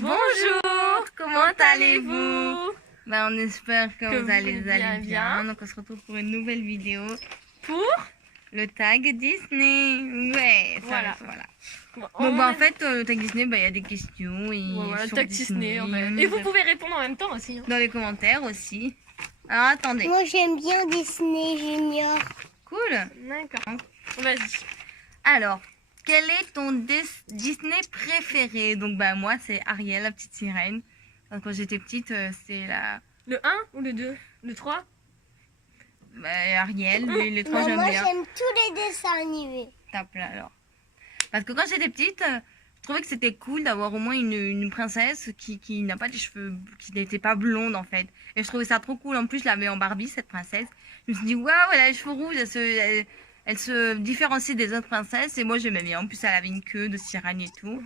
Bonjour, comment allez-vous? On espère que vous allez bien. bien. Donc on se retrouve pour une nouvelle vidéo Pour le tag Disney. Ouais, Voilà. voilà. Bon, En fait, le tag Disney, il y a des questions et voilà, sur tag Disney en fait. Et vous pouvez répondre en même temps aussi. dans les commentaires aussi. Alors attendez. Moi j'aime bien Disney Junior. Cool. D'accord. Vas-y. Alors, quel est ton Disney préféré? Donc moi c'est Ariel, la petite sirène. Donc, quand j'étais petite, c'est la Le 1 ou le 2? Le 3? Ariel, les trois j'aime Moi bien. j'aime tous les dessins animés. Tape là alors. Parce que quand j'étais petite, je trouvais que c'était cool d'avoir au moins une princesse qui n'a pas des cheveux, qui n'était pas blonde en fait. Et je trouvais ça trop cool. En plus, je l'avais en Barbie cette princesse. Je me suis dit waouh, elle a les cheveux rouges, elle se différencie des autres princesses et moi j'aimais bien. En plus, elle avait une queue de sirène et tout.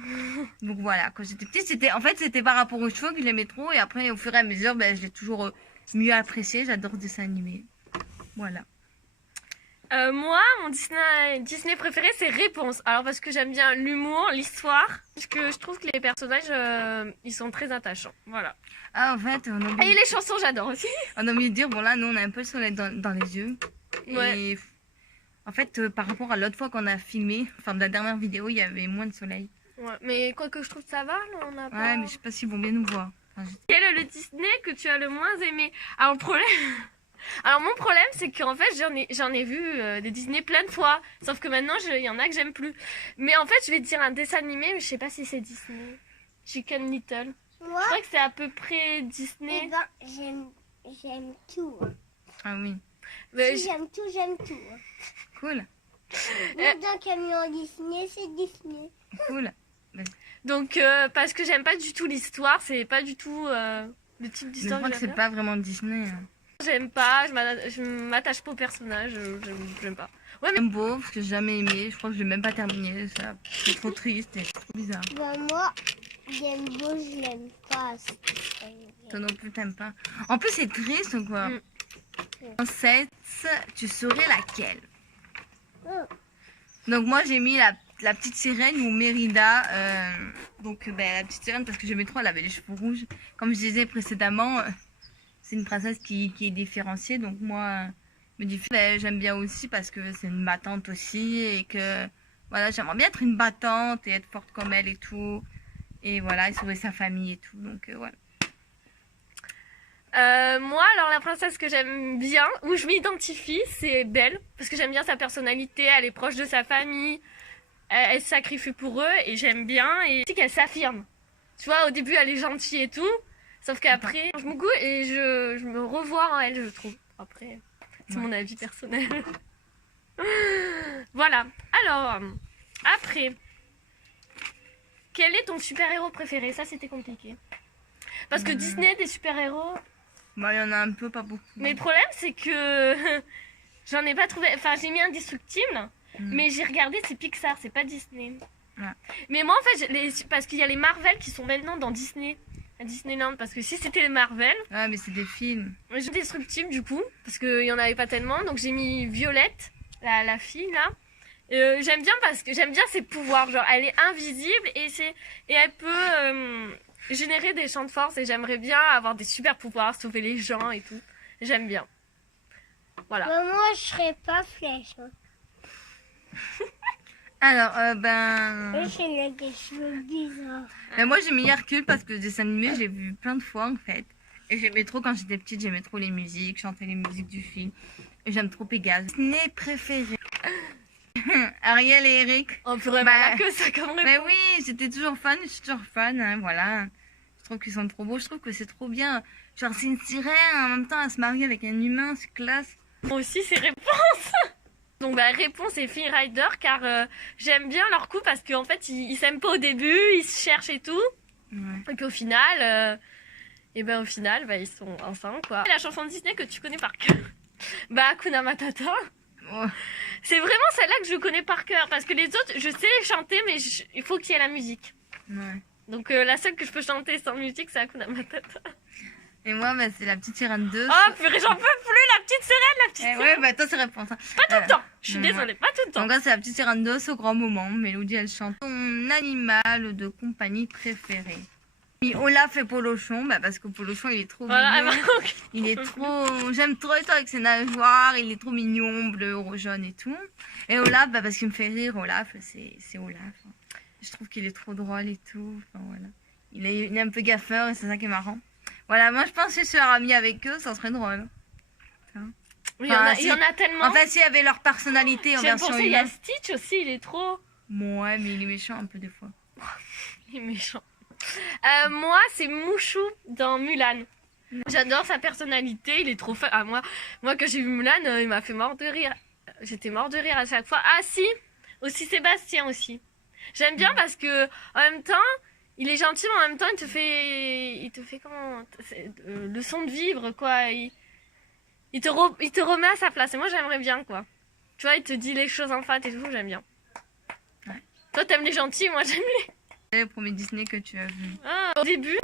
Donc voilà, quand j'étais petite, c'était par rapport aux cheveux que je l'aimais trop. Et après, au fur et à mesure, je l'ai toujours mieux apprécié. J'adore dessin animé. Voilà. Moi, mon Disney préféré, c'est Réponse. Alors parce que j'aime bien l'humour, l'histoire, parce que je trouve que les personnages, ils sont très attachants. Voilà. Ah, en fait, Et les chansons, j'adore aussi. on a oublié de dire, bon là, nous, on a un peu le soleil dans les yeux. Ouais. Et en fait, par rapport à l'autre fois qu'on a filmé, enfin de la dernière vidéo, il y avait moins de soleil. Ouais. Mais quoi que je trouve ça va, là, on a pas... Ouais, mais je sais pas s'ils vont bien nous voir. Enfin, Quel est le Disney que tu as le moins aimé? Alors, le problème... Alors, mon problème, c'est qu'en fait, j'en ai vu des Disney plein de fois. Sauf que maintenant, il y en a que j'aime plus. Mais en fait, je vais te dire un dessin animé, mais je sais pas si c'est Disney. Chicken Little. Moi, Je crois que c'est à peu près Disney. eh ben, j'aime tout. Hein. Ah oui, Mais Si j'aime tout, j'aime tout. Hein. cool, Même d'un camion Disney, c'est Disney. cool. Donc, parce que j'aime pas du tout l'histoire, c'est pas du tout le type Mais je d'histoire crois que que c'est j'aime. pas vraiment Disney. J'aime pas, je m'attache pas au personnage, j'aime pas. Ouais, mais J'aime beau, parce que j'ai jamais aimé. Je crois que je l'ai même pas terminé. C'est trop triste et trop bizarre. Ben, moi, j'aime beau, je l'aime pas. Toi non plus, t'aimes pas. En plus, c'est triste quoi. Mm. En 7, tu saurais laquelle? Oh. Donc moi j'ai mis la petite sirène ou Mérida, donc la petite sirène parce que j'aimais trop, elle avait les cheveux rouges. Comme je disais précédemment, c'est une princesse qui est différenciée, donc moi j'aime bien aussi parce que c'est une battante aussi et que voilà, j'aimerais bien être une battante et être forte comme elle et tout. Et voilà, et sauver sa famille et tout, donc voilà. moi, alors la princesse que j'aime bien, où je m'identifie, c'est Belle, parce que j'aime bien sa personnalité, elle est proche de sa famille, elle se sacrifie pour eux, et j'aime bien, et aussi qu'elle s'affirme. Tu vois, au début, elle est gentille et tout, sauf qu'après, je me goûte et je me revois en elle, je trouve. Après, c'est mon avis personnel. Voilà. Alors, après, quel est ton super-héros préféré? Ça, c'était compliqué. Parce que Disney, des super-héros... Bon, il y en a un peu, pas beaucoup. Mais le problème, c'est que j'en ai pas trouvé. Enfin, j'ai mis Indestructible, mais j'ai regardé, c'est Pixar, c'est pas Disney. Ouais. Mais moi, en fait, parce qu'il y a les Marvel qui sont maintenant dans Disney, à Disneyland. Parce que si c'était les Marvel, Ouais, mais c'est des films. j'ai mis Indestructible du coup, parce qu'il y en avait pas tellement. Donc j'ai mis Violette, la fille là. J'aime bien parce que j'aime bien ses pouvoirs. Genre, elle est invisible et elle peut générer des champs de force et j'aimerais bien avoir des super pouvoirs, sauver les gens et tout. J'aime bien. Voilà. Ben, moi, je serais pas flèche. Hein. Alors, Moi, j'ai des cheveux bizarres. moi j'ai mis Hercule parce que des dessins animés j'ai vu plein de fois en fait. Et j'aimais trop quand j'étais petite, j'aimais trop les musiques, chanter les musiques du film. Et j'aime trop Pégase. Disney préféré. Ariel et Eric. On pourrait Bah, mal que ça comme réponse. Mais oui, j'étais toujours fan, je suis toujours fan, hein, voilà. Je trouve qu'ils sont trop beaux, je trouve que c'est trop bien. Genre c'est une sirène, en même temps elle se marie avec un humain, c'est classe. Moi aussi, c'est Réponse. Donc, réponse c'est Free Rider car j'aime bien leur coup parce qu'en fait, ils s'aiment pas au début, ils se cherchent et tout. Ouais. Et qu'au final, au final, ils sont ensemble quoi. La chanson de Disney que tu connais par cœur. Hakuna Matata. Oh. C'est vraiment celle-là que je connais par cœur parce que les autres, je sais les chanter, mais il faut qu'il y ait la musique. Ouais. Donc la seule que je peux chanter sans musique, c'est Hakuna Matata. Et moi, c'est la petite sirène 2. Oh purée, j'en peux plus, la petite sirène, la petite sirène. Ouais, toi c'est réponse. Hein. Pas tout le temps, je suis ouais. désolée, pas tout le temps. Donc là, c'est la petite sirène 2 au grand moment. Mélodie, elle chante. Ton animal de compagnie préféré. Puis Olaf et Polochon, bah parce que Polochon il est trop Voilà, mignon. Il est trop... J'aime trop ça avec ses nageoires, il est trop mignon, bleu, rouge, jaune et tout. Et Olaf, bah parce qu'il me fait rire, Olaf, c'est Olaf. Je trouve qu'il est trop drôle et tout. Enfin voilà. Il est un peu gaffeur et c'est ça qui est marrant. Voilà, moi je pense que si je suis amie avec eux, ça serait drôle. Oui, Enfin, il y en a tellement. En fait, s'il y avait leur personnalité en J'aime version penser, il y a humaine. Stitch aussi, il est trop... Ouais, mais il est méchant un peu des fois. Il est méchant. Moi, c'est Mouchou dans Mulan. J'adore sa personnalité, il est trop fun. Ah, moi quand j'ai vu Mulan, il m'a fait mort de rire. J'étais mort de rire à chaque fois. Ah si, aussi Sébastien aussi. J'aime bien parce que en même temps, il est gentil, mais en même temps, il te fait comment, leçon de vivre quoi. Il te remet à sa place. Et moi, j'aimerais bien quoi. Tu vois, il te dit les choses en face et tout, j'aime bien. Ouais. Toi, t'aimes les gentils, moi j'aime les... C'est le premier Disney que tu as vu. Ah, au début,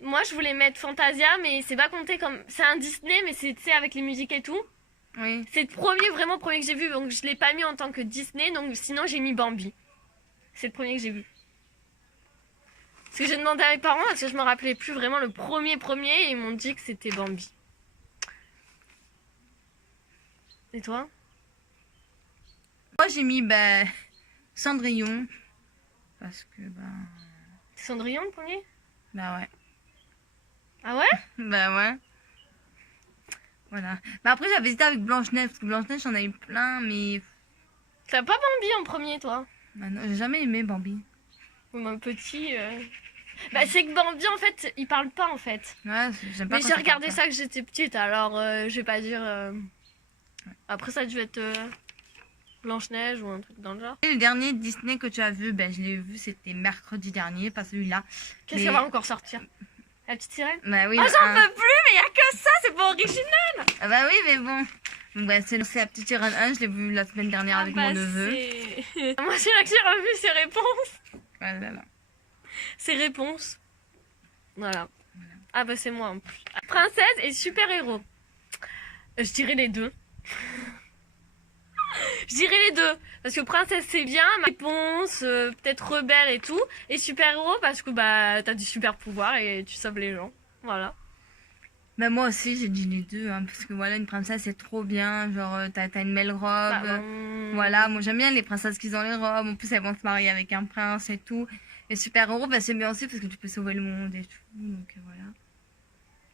moi je voulais mettre Fantasia, mais c'est pas compté comme. C'est un Disney, mais c'est, tu sais, avec les musiques et tout. Oui. C'est le premier, vraiment premier que j'ai vu, donc je l'ai pas mis en tant que Disney, donc sinon j'ai mis Bambi. C'est le premier que j'ai vu. Parce que j'ai demandé à mes parents, parce que je me rappelais plus vraiment le premier, et ils m'ont dit que c'était Bambi. Et toi? Moi j'ai mis Cendrillon. Parce que C'est Cendrillon le premier? bah ouais. Ah ouais? Bah ouais. Voilà. Bah après j'avais hésité avec Blanche-Neige, parce que Blanche-Neige j'en ai eu plein, mais T'as pas Bambi en premier, toi? bah non, j'ai jamais aimé Bambi. Ou mon petit. Bah, c'est que Bambi, en fait, il parle pas, en fait. Ouais, j'aime pas Mais quand j'ai ça regardé parle ça que j'étais petite, alors je vais pas dire. Après, ça a dû être Blanche-Neige ou un truc dans le genre. Et le dernier Disney que tu as vu, je l'ai vu, c'était mercredi dernier, pas celui-là. Qu'est-ce Mais- qu'elle va encore sortir? La petite sirène? Bah oui, Ah, le j'en un. peux plus, mais y a que ça, c'est pas original! Ah bah oui, mais bon. Donc, c'est la petite sirène 1, je l'ai vu la semaine dernière avec mon neveu. Moi, c'est là que j'ai revu ses réponses. Voilà. Ses réponses. Voilà. Ah, bah, c'est moi en plus. Princesse et super-héros. Je dirais les deux. Je dirais les deux. Parce que princesse c'est bien, ma réponse, peut-être rebelle et tout. Et super-héros parce que bah t'as du super pouvoir et tu sauves les gens. Voilà. Bah moi aussi j'ai dit les deux, hein, parce que voilà, une princesse c'est trop bien, genre t'as une belle robe. Bah, Voilà, moi j'aime bien les princesses qui ont les robes, en plus elles vont se marier avec un prince et tout. Et super-héros, c'est bien aussi parce que tu peux sauver le monde et tout, donc voilà.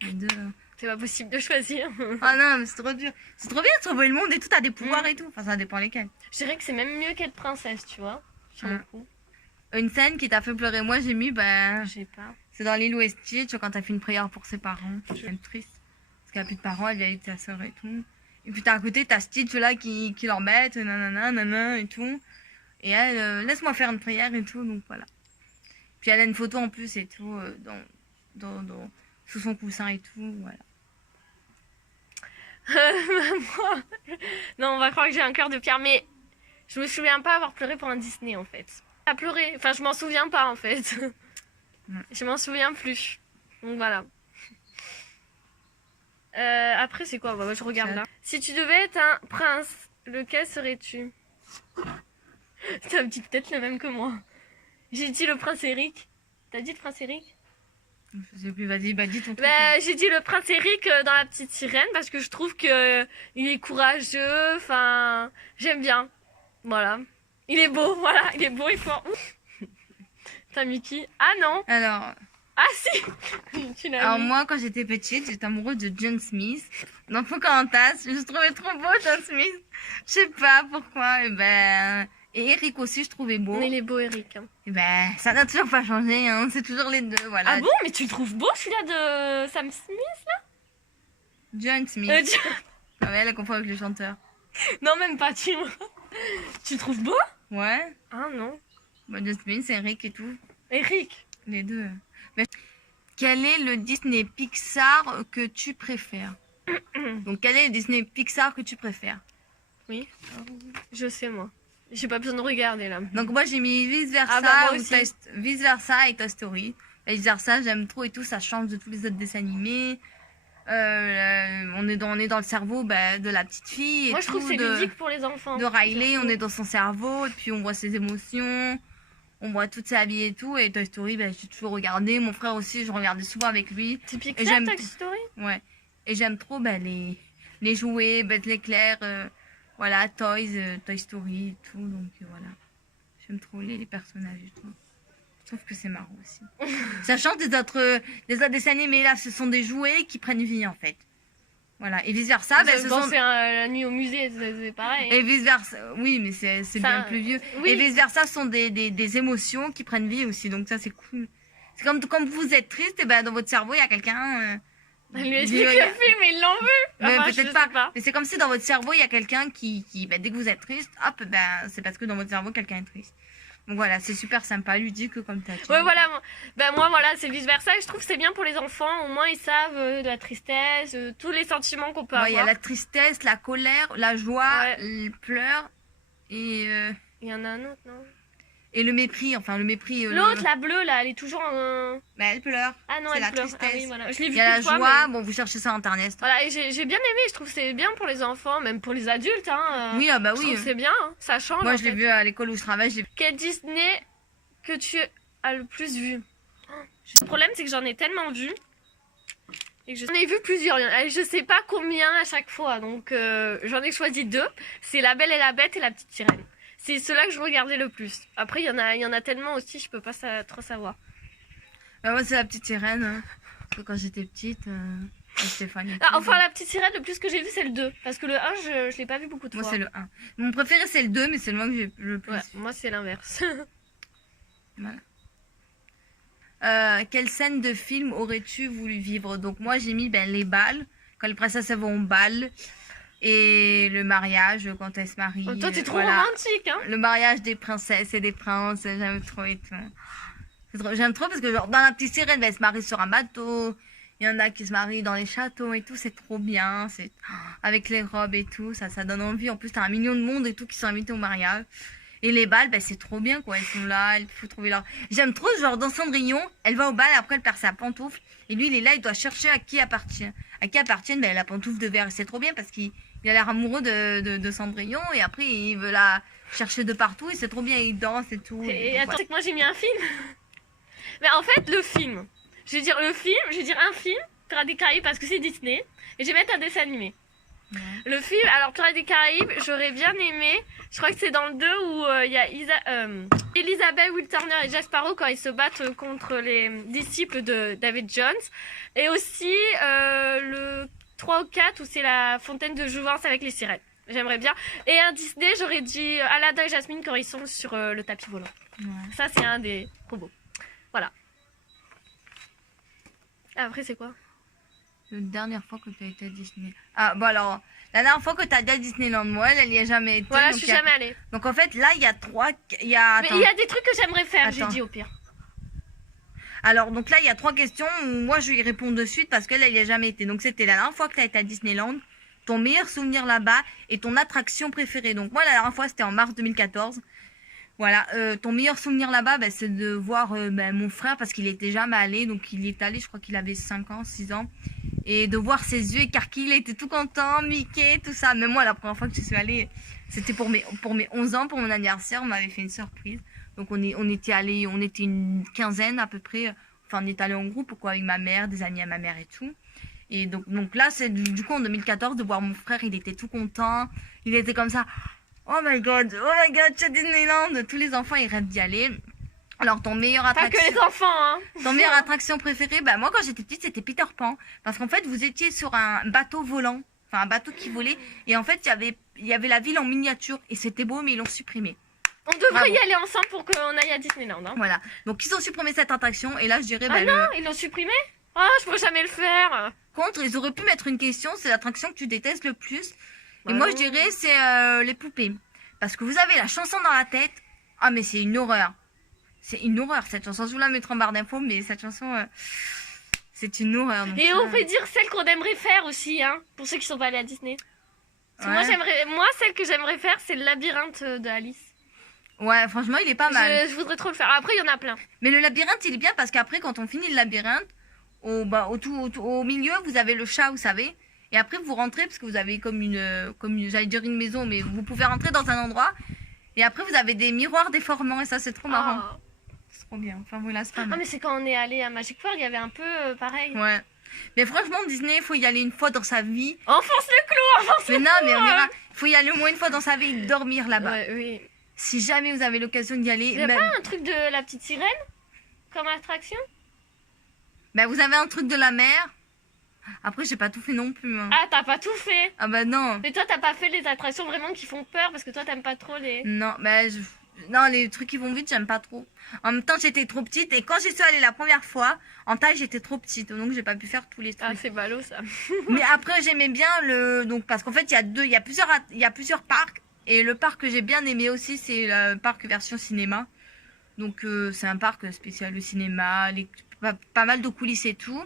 Les deux. C'est pas possible de choisir. Ah non, mais c'est trop dur. C'est trop bien de sauver le monde et tout, t'as des pouvoirs et tout. Enfin, ça dépend lesquels. Je dirais que c'est même mieux qu'être princesse, tu vois. Sur le coup. Une scène qui t'a fait pleurer, moi j'ai mis, Je sais pas. c'est dans Lilo et Stitch quand t'as fait une prière pour ses parents. Je suis triste. Parce qu'elle a plus de parents, elle vient avec sa soeur et tout. Et puis t'as à côté, t'as Stitch là qui l'embête, nanana et tout. Et elle, laisse-moi faire une prière et tout, donc voilà. Puis elle a une photo en plus et tout, sous son coussin et tout, voilà. Moi... Non, on va croire que j'ai un cœur de pierre, mais je me souviens pas avoir pleuré pour un Disney en fait. À pleurer, enfin je m'en souviens pas en fait. Je m'en souviens plus. Donc voilà. Après c'est quoi? Bah, je regarde là. Si tu devais être un prince, lequel serais-tu? T'as dit peut-être le même que moi. J'ai dit le prince Eric. T'as dit le prince Eric? Je sais plus, vas-y, dis ton truc. Bah, j'ai dit le prince Eric dans La Petite Sirène parce que je trouve que il est courageux, enfin, j'aime bien. Voilà. Il est beau, voilà, il est beau, il faut... T'as mis qui? Ah non. Alors, Ah si. Tu l'as alors mis. moi, quand j'étais petite, j'étais amoureuse de John Smith. Dans Pocahontas, je le trouvais trop beau, John Smith. Je sais pas pourquoi. Et Eric aussi, je trouvais beau. Mais il est beau Eric. Hein. Et ça n'a toujours pas changé, hein. C'est toujours les deux, voilà. Ah bon, mais tu le trouves beau celui-là de Sam Smith là? John Smith. Ah ouais, elle confond avec le chanteur. Non, même pas, tu le trouves beau? Ouais. Ah non. Bah, John Smith, c'est Eric et tout. Eric. Les deux. Mais quel est le Disney Pixar que tu préfères? Donc, quel est le Disney Pixar que tu préfères? Oui. Je sais moi. J'ai pas besoin de regarder là. Donc, moi, j'ai mis Vice Versa, Ah bah, moi aussi. Vice Versa et Toy Story. Vice Versa, j'aime trop et tout, ça change de tous les autres dessins animés. On est dans le cerveau de la petite fille. Et Moi je trouve tout, que c'est ludique pour les enfants. de Riley, surtout. on est dans son cerveau et puis on voit ses émotions. on voit toutes ses habillées et tout. Et Toy Story, ben, j'ai toujours regardé. Mon frère aussi, je regardais souvent avec lui. C'est Et Pixar, j'aime Toy tout. Story? Ouais. Et j'aime trop ben, les jouets, Buzz l'éclair, voilà, Toy Story et tout. Donc voilà. J'aime trop les personnages et tout. Je trouve que c'est marrant aussi. Ça change des autres dessins animés. Là, ce sont des jouets qui prennent vie en fait. Voilà. Et vice versa, ben, ce sont... C'est la nuit au musée, c'est pareil. Et vice versa, oui, mais c'est Ça, bien plus vieux. oui. Et vice versa sont des émotions qui prennent vie aussi, donc ça c'est cool. C'est comme quand vous êtes triste, et ben dans votre cerveau il y a quelqu'un. Elle lui explique le film et ils l'ont vu. Mais Enfin, je peut-être sais pas. Mais c'est comme si dans votre cerveau il y a quelqu'un qui ben, dès que vous êtes triste, hop, ben c'est parce que dans votre cerveau quelqu'un est triste. Donc voilà, c'est super sympa, ludique comme t'as dit. Ouais, voilà. Ben, moi, voilà, c'est vice versa. Et je trouve que c'est bien pour les enfants. Au moins, ils savent de la tristesse, tous les sentiments qu'on peut Ouais, il y a avoir. la tristesse, la colère, la joie, Ouais. le pleur et Il y en a un autre, non? le mépris. Enfin le mépris. L'autre, la bleue, là, elle est toujours en. Ben, elle pleure. Ah non, C'est elle la pleure. tristesse. Ah oui, voilà. Je l'ai Il vu y a la qu'une fois, joie. mais- Bon, vous cherchez ça en internet. Voilà, et j'ai bien aimé. Je trouve que c'est bien pour les enfants, même pour les adultes. Hein. Oui, ah bah Je oui. trouve que c'est bien. Hein. Ça change. Moi, en je l'ai fait. vu à l'école où je travaille. Quel Disney que tu as le plus vu? Le problème, c'est que j'en ai tellement vu. Et que j'en ai vu plusieurs. Je sais pas combien à chaque fois. Donc, j'en ai choisi 2. C'est La Belle et la Bête et La Petite Sirène. C'est ceux-là que je regardais le plus. Après, il y en a tellement aussi, je peux pas trop savoir. Bah, moi, c'est la petite sirène. Hein. Parce que quand j'étais petite, Stéphanie. Ah, enfin, La Petite Sirène, le plus que j'ai vu, c'est le 2. Parce que le 1, je l'ai pas vu beaucoup de Moi, fois. c'est le 1. Mon préféré, c'est le 2, mais c'est le moins que j'ai le plus. Ouais, moi, c'est l'inverse. Quelle scène de film aurais-tu voulu vivre? Donc, moi, j'ai mis ben, les balles. Quand les princesses elles vont au bal. Et le mariage, quand elles se marient. Toi, t'es trop voilà. romantique, hein? Le mariage des princesses et des princes, j'aime trop et tout. J'aime trop parce que genre, dans La Petite Sirène, ben, elle se marie sur un bateau. Il y en a qui se marient dans les châteaux et tout, c'est trop bien. C'est avec les robes et tout, ça donne envie. En plus, t'as 1 million de monde et tout qui sont invités au mariage. Et les balles, ben, c'est trop bien quoi. Elles sont là, il faut trouver leur. J'aime trop genre dans Cendrillon, elle va au bal, après elle perd sa pantoufle. Et lui, il est là, il doit chercher à qui appartient. À qui appartiennent ben, la pantoufle de verre. Et c'est trop bien parce qu'il a l'air amoureux de Cendrillon et après il veut la chercher de partout et c'est trop bien, il danse et tout. Et donc, attends, c'est que moi j'ai mis un film. Mais en fait, le film. Je vais dire le film, je vais dire un film, Pirates des Caraïbes parce que c'est Disney. Et je vais mettre un dessin animé. Ouais. Le film, alors Pirates des Caraïbes, j'aurais bien aimé. Je crois que c'est dans le 2 où il y a Elizabeth, Will Turner et Jack Sparrow quand ils se battent contre les disciples de David Jones. Et aussi le 3 ou 4 où c'est la fontaine de jouvence avec les sirènes. J'aimerais bien. Et un Disney, j'aurais dit Aladdin et Jasmine quand ils sont sur le tapis volant. Ouais. Ça, c'est un des robots. Voilà. Après, c'est quoi? La dernière fois que tu as été à Disney. Ah, bon alors, la dernière fois que tu as été à Disneyland, moi, elle y a jamais été. Voilà, donc je suis il y a- jamais allée. Donc en fait, là, il y a 3. Mais il y a des trucs que j'aimerais faire, j'ai Attends. dit au pire. Alors, donc là, il y a 3 questions où moi, je vais y répondre de suite parce qu'elle, elle y a jamais été. Donc, c'était la dernière fois que tu as été à Disneyland, ton meilleur souvenir là-bas et ton attraction préférée. Donc, moi, la dernière fois, c'était en mars 2014. Voilà, ton meilleur souvenir là-bas, ben, c'est de voir ben, mon frère parce qu'il était jamais allé. Donc, il y est allé, je crois qu'il avait 5 ans, 6 ans. Et de voir ses yeux écarquillés, il était tout content, Mickey, tout ça. Même moi, la première fois que je suis allée, c'était pour mes 11 ans, pour mon anniversaire. On m'avait fait une surprise. Donc, on était allés, on était une quinzaine à peu près. Enfin, on est allé en groupe, quoi, avec ma mère, des amis à ma mère et tout. Et donc là, c'est du coup en 2014 de voir mon frère, il était tout content. Il était comme ça. Oh my god, chez Disneyland. Tous les enfants, ils rêvent d'y aller. Alors, ton meilleur Pas attraction. que les enfants, hein. Ton meilleure attraction préférée, bah moi quand j'étais petite c'était Peter Pan. Parce qu'en fait vous étiez sur un bateau volant, enfin un bateau qui volait. Et en fait il y avait la ville en miniature. Et c'était beau mais ils l'ont supprimé. On devrait Bravo. y aller ensemble pour qu'on aille à Disneyland. Hein. Voilà. Donc ils ont supprimé cette attraction. Et là je dirais, Ah bah, non, ils l'ont supprimé? Oh, je pourrais jamais le faire. contre ils auraient pu mettre une question, c'est l'attraction que tu détestes le plus. Bah Et moi non. je dirais c'est les poupées. Parce que vous avez la chanson dans la tête. Ah mais c'est une horreur. C'est une horreur cette chanson. Je vous la mettrai en barre d'infos mais cette chanson c'est une horreur. Donc, Et on peut dire celle qu'on aimerait faire aussi, hein, pour ceux qui sont pas allés à Disney. Parce que ouais. moi, celle que j'aimerais faire, c'est le labyrinthe de Alice. Ouais, franchement il est pas mal. Je voudrais trop le faire. Après, il y en a plein. Mais le labyrinthe, il est bien parce qu'après, quand on finit le labyrinthe, au milieu, vous avez le chat, vous savez. Et après, vous rentrez parce que vous avez comme une j'allais dire une maison, mais vous pouvez rentrer dans un endroit. Et après, vous avez des miroirs déformants et ça, c'est trop marrant. Ah. trop bien. Enfin voilà, c'est pas Ah, mal. mais c'est quand on est allé à Magic World, il y avait un peu pareil. Ouais. Mais franchement, Disney, il faut y aller une fois dans sa vie. Enfonce le clou, enfonce Mais le non, mais on clou. ira. Il faut y aller au moins une fois dans sa vie et dormir là-bas. Ouais, oui. Si jamais vous avez l'occasion d'y aller, Il y a même... pas un truc de la petite sirène comme attraction? bah, vous avez un truc de la mer. Après, j'ai pas tout fait non plus. Hein. Ah, t'as pas tout fait. Ah bah non. Mais toi, t'as pas fait les attractions vraiment qui font peur parce que toi, t'aimes pas trop les. Non, bah non, les trucs qui vont vite, j'aime pas trop. En même temps, j'étais trop petite et quand j'y suis allée la première fois, en taille, j'étais trop petite, donc j'ai pas pu faire tous les Ah, trucs. c'est ballot ça. Mais après, j'aimais bien donc parce qu'en fait, il y a plusieurs parcs et le parc que j'ai bien aimé aussi, c'est le parc version cinéma. Donc c'est un parc spécial le cinéma, pas mal de coulisses et tout.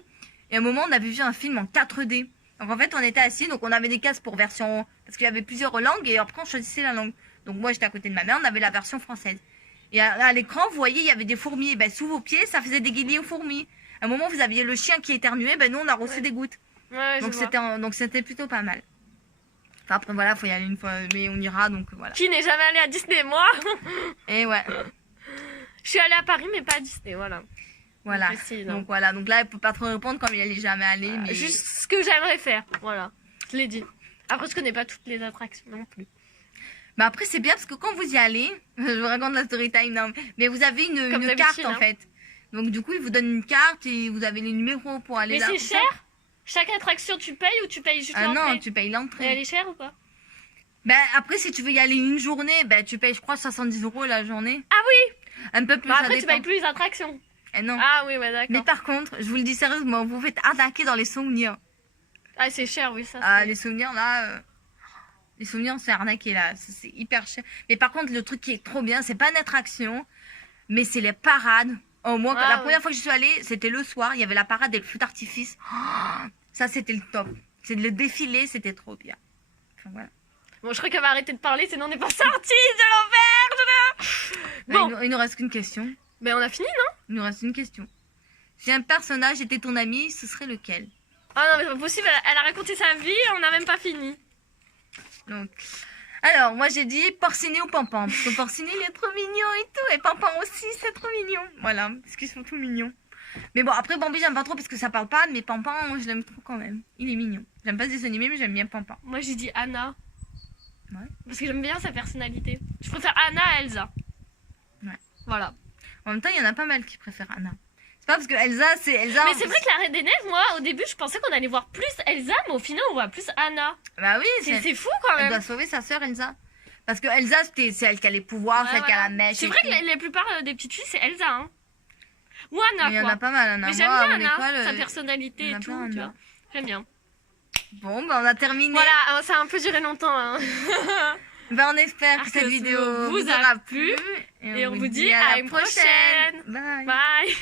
Et à un moment, on avait vu un film en 4D. Donc en fait, on était assis, donc on avait des cases pour version parce qu'il y avait plusieurs langues et après on choisissait la langue. Donc moi, j'étais à côté de ma mère, on avait la version française. Et à l'écran, vous voyez, il y avait des fourmis. Et ben, sous vos pieds, ça faisait des guillis aux fourmis. À un moment, vous aviez le chien qui éternuait. Ben, nous, on a reçu des gouttes. Ouais, Donc c'était plutôt pas mal. Enfin, après, voilà, faut y aller une fois. Mais on ira, donc voilà. Qui n'est jamais allé à Disney, moi? Et ouais, Je suis allée à Paris, mais pas à Disney, voilà. voilà. Je précise, hein. Donc voilà, donc là, elle peut pas trop répondre comme il est jamais allé. Mais... Juste ce que j'aimerais faire, voilà. Je l'ai dit. Après, je connais pas toutes les attractions non plus. Mais après, c'est bien parce que quand vous y allez, je vous raconte la story time, non, mais vous avez Comme une d'habitude, carte en hein. fait. Donc du coup, ils vous donnent une carte et vous avez les numéros pour aller Mais là. c'est cher? Chaque attraction, tu payes ou tu payes juste Ah non, l'entrée? tu payes Et elle l'entrée. est chère ou pas? Ben après, si tu veux y aller une journée, ben tu payes, je crois, 70 € la journée. Ah oui! Un peu plus, Bah ça après, tu dépend. payes plus les attractions. Eh non. Ah oui, ouais, d'accord. Mais par contre, je vous le dis sérieusement, vous faites arnaquer dans les souvenirs. Ah, c'est cher, oui, ça. Ah, c'est- les souvenirs là, les souvenirs c'est arnaqué là, c'est hyper cher. Mais par contre, le truc qui est trop bien, c'est pas une attraction, mais c'est les parades. Au moins, Ah, la oui. première fois que je suis allée, c'était le soir, il y avait la parade et le feu d'artifice. Oh, ça, c'était le top. C'est le défilé, c'était trop bien. Enfin, voilà. Bon, je crois qu'elle va arrêter de parler, sinon on n'est pas sorti de l'auberge. Bon, Il nous reste qu'une question. ben on a fini, non? Il nous reste une question. Si un personnage était ton ami, ce serait lequel? Ah non, mais c'est pas possible, elle a raconté sa vie et on n'a même pas fini. Donc, alors, moi j'ai dit Porcinet ou Pampan. Parce que Porcinet il est trop mignon et tout. Et Pampan aussi, c'est trop mignon. Voilà, parce qu'ils sont tous mignons. Mais bon, après Bambi, j'aime pas trop parce que ça parle pas. Mais Pampan, je l'aime trop quand même. Il est mignon. J'aime pas ce dessin animé, mais j'aime bien Pampan. Moi, j'ai dit Anna. Ouais. Parce que j'aime bien sa personnalité. Je préfère Anna à Elsa. Ouais. Voilà. En même temps, il y en a pas mal qui préfèrent Anna. C'est pas parce que Elsa, c'est Elsa. Mais c'est vrai que la Reine des Neiges, moi, au début, je pensais qu'on allait voir plus Elsa, mais au final, on voit plus Anna. Bah oui, C'est fou quand elle même. doit sauver sa sœur Elsa. Parce que Elsa, c'est elle qui a les pouvoirs, Ouais, celle qui a voilà. la mèche. C'est et vrai tout. que la plupart des petites filles, c'est Elsa. Hein. Ou Anna, Mais il y en quoi. a pas mal, Anna. Mais j'aime Moi, à bien mon Anna, école, sa il personnalité y en et a tout, plein, tu Anna. vois. J'aime bien. Bon, bah on a terminé. Voilà, ça a un peu duré longtemps. Hein. Ben, on espère que Que cette ce vidéo vous vous a aura plu. plu. Et on vous dit à la une prochaine. Bye. Bye.